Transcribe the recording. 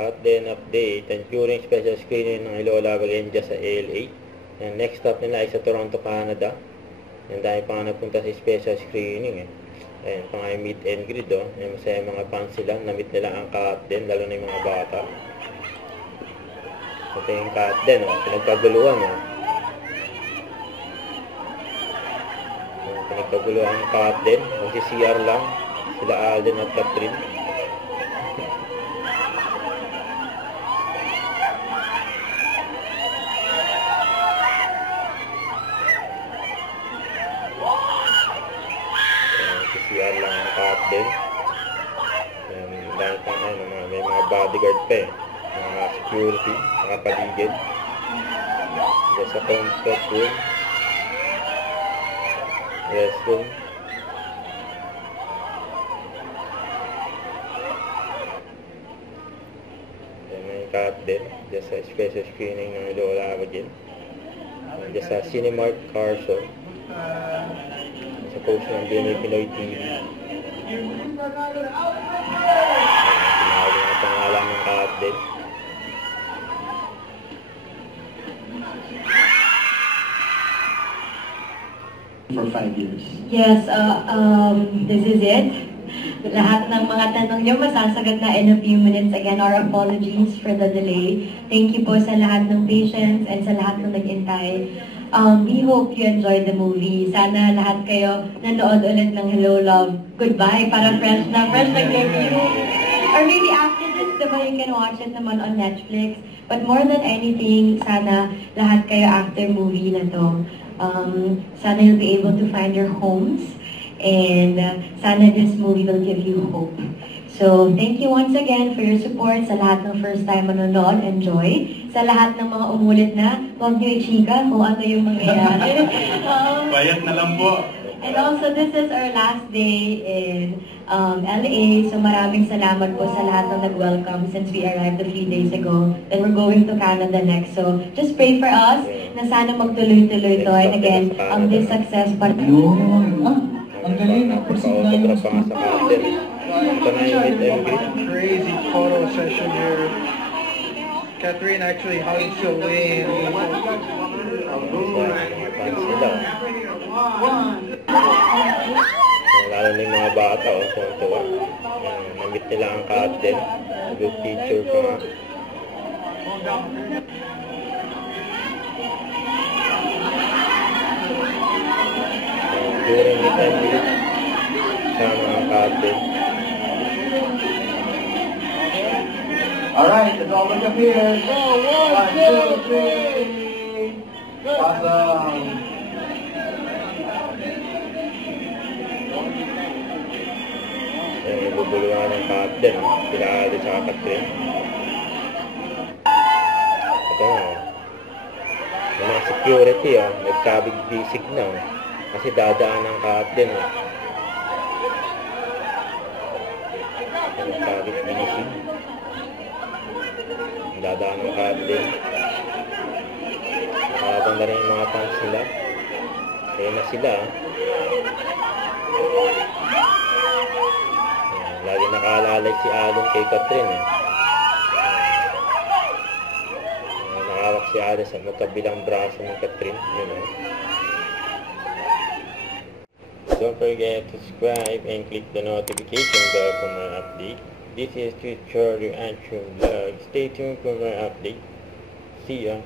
Cut din update and during special screening ng Hello Love Again dyan sa ALA. And next stop nila ay sa Toronto, Canada. And dahil pa nga napunta sa special screening Ayan, pang ay meet and greet Yung masaya mga fans sila, na-meet nila ang Cut din, lalo na yung mga bata. Ito yung Cut din, pinagpaguluhan Pinagpaguluhan ang Cut din, magsi-CR lang sila Alden at Catherine. CR lang ang Cut din. Dahil pa may mga bodyguard pa mga security, mga paligid. Diyan sa comfort room, restroom. May Cut din diyan sa special screening ng Hello Love Again. Diyan sa Cinemark Carso. Sa post ng BMA Pinoy TV. Tinawag ang pangalan ng Cut din. For 5 years. Yes, this is it. Lahat ng mga tanong nyo masasagot na in a few minutes. Again, our apologies for the delay. Thank you po sa lahat ng patience and sa lahat ng nag-intay. We hope you enjoyed the movie. Sana lahat kayo nanood ulit ng Hello Love Goodbye para fresh na review. Or maybe after this, diba, you can watch it naman on Netflix. But more than anything, sana lahat kayo after movie na to. Sana you'll be able to find your homes. And sana this movie will give you hope. So, thank you once again for your support sa lahat ng first time manonood. Enjoy. Sa lahat ng mga umulit na, huwag niyo i-chika kung ano yung mangyayari. Bayad na lang po. And also, this is our last day in LA. So, maraming salamat po sa lahat ng nag-welcome since we arrived a few days ago. Then we're going to Canada next. So, just pray for us na sana magtuloy-tuloy to. And again, this success pa. Ang galing, proceed na yung sa Cut. Ito na yung meet and greet. Crazy photo session here. Catherine actually hugs Celine. Lalo na yung mga bata, tuwa. Na-meet nila ang Cut din. Good teacher pa nga. During meet and greet, sama ang Cut din. Alright, let's all look up here. 1, 2, 3. Awesome. Yung ibubuluhan ng Cut din. Sila Alden sa Catherine. Ito nga. Yung mga security, nagkabig-bisig na. Kasi dadaan ng Cut din. Nagkabig-bisig. Dadaan ng Cut din. Nakabang na rin yung mga fans nila. Kaya na sila. Lagi nakaalalay si Alden kay Catherine. Nakawak si Alden sa magkabilang braso ng Catherine. Don't forget to subscribe and click the notification bell for my update. This is Future Reaction Vlog. Stay tuned for my update. See ya!